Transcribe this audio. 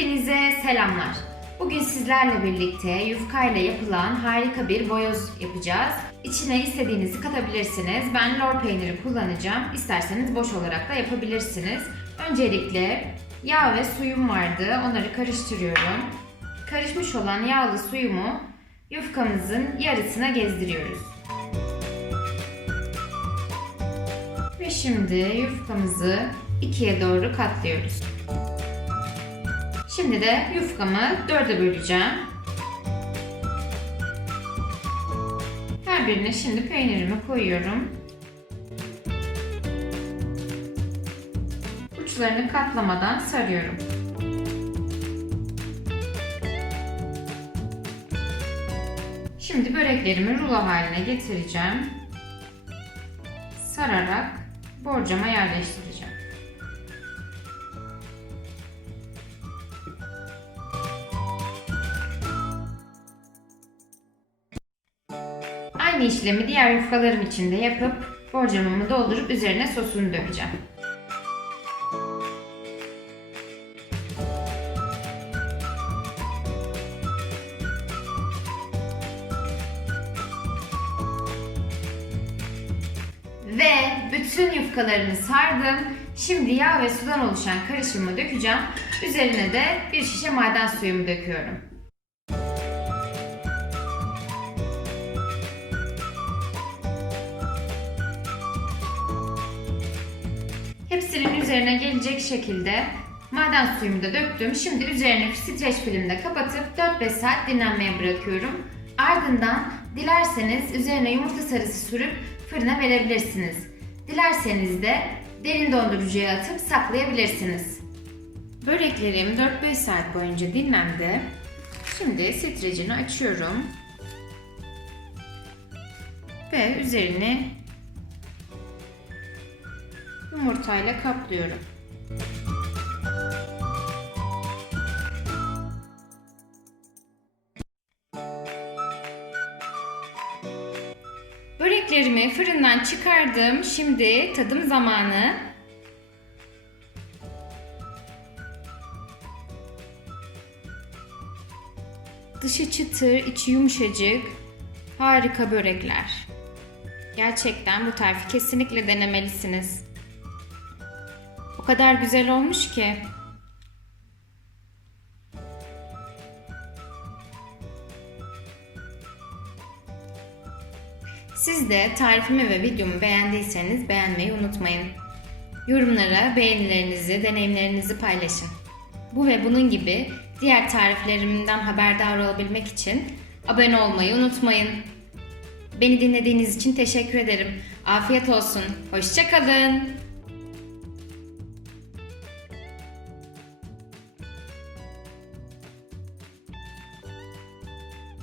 Hepinize selamlar. Bugün sizlerle birlikte yufka ile yapılan harika bir boyoz yapacağız. İçine istediğinizi katabilirsiniz. Ben lor peyniri kullanacağım. İsterseniz boş olarak da yapabilirsiniz. Öncelikle yağ ve suyum vardı. Onları karıştırıyorum. Karışmış olan yağlı suyumu yufkamızın yarısına gezdiriyoruz. Ve şimdi yufkamızı ikiye doğru katlıyoruz. Şimdi de yufkamı dörde böleceğim. Her birine şimdi peynirimi koyuyorum. Uçlarını katlamadan sarıyorum. Şimdi böreklerimi rulo haline getireceğim. Sararak borcama yerleştireceğim. Aynı işlemi diğer yufkalarım için de yapıp borcamımı doldurup üzerine sosunu dökeceğim. Ve bütün yufkalarını sardım. Şimdi yağ ve sudan oluşan karışımı dökeceğim. Üzerine de bir şişe maden suyumu döküyorum. Hepsinin üzerine gelecek şekilde maden suyumu da döktüm. Şimdi üzerine streç filmde kapatıp 4-5 saat dinlenmeye bırakıyorum. Ardından dilerseniz üzerine yumurta sarısı sürüp fırına verebilirsiniz. Dilerseniz de derin dondurucuya atıp saklayabilirsiniz. Böreklerim 4-5 saat boyunca dinlendi. Şimdi streçini açıyorum. Ve üzerini yumurtayla kaplıyorum. Böreklerimi fırından çıkardım. Şimdi tadım zamanı. Dışı çıtır, içi yumuşacık. Harika börekler. Gerçekten bu tarifi kesinlikle denemelisiniz. Kadar güzel olmuş ki. Siz de tarifimi ve videomu beğendiyseniz beğenmeyi unutmayın. Yorumlara beğenilerinizi, deneyimlerinizi paylaşın. Bu ve bunun gibi diğer tariflerimden haberdar olabilmek için abone olmayı unutmayın. Beni dinlediğiniz için teşekkür ederim. Afiyet olsun. Hoşçakalın.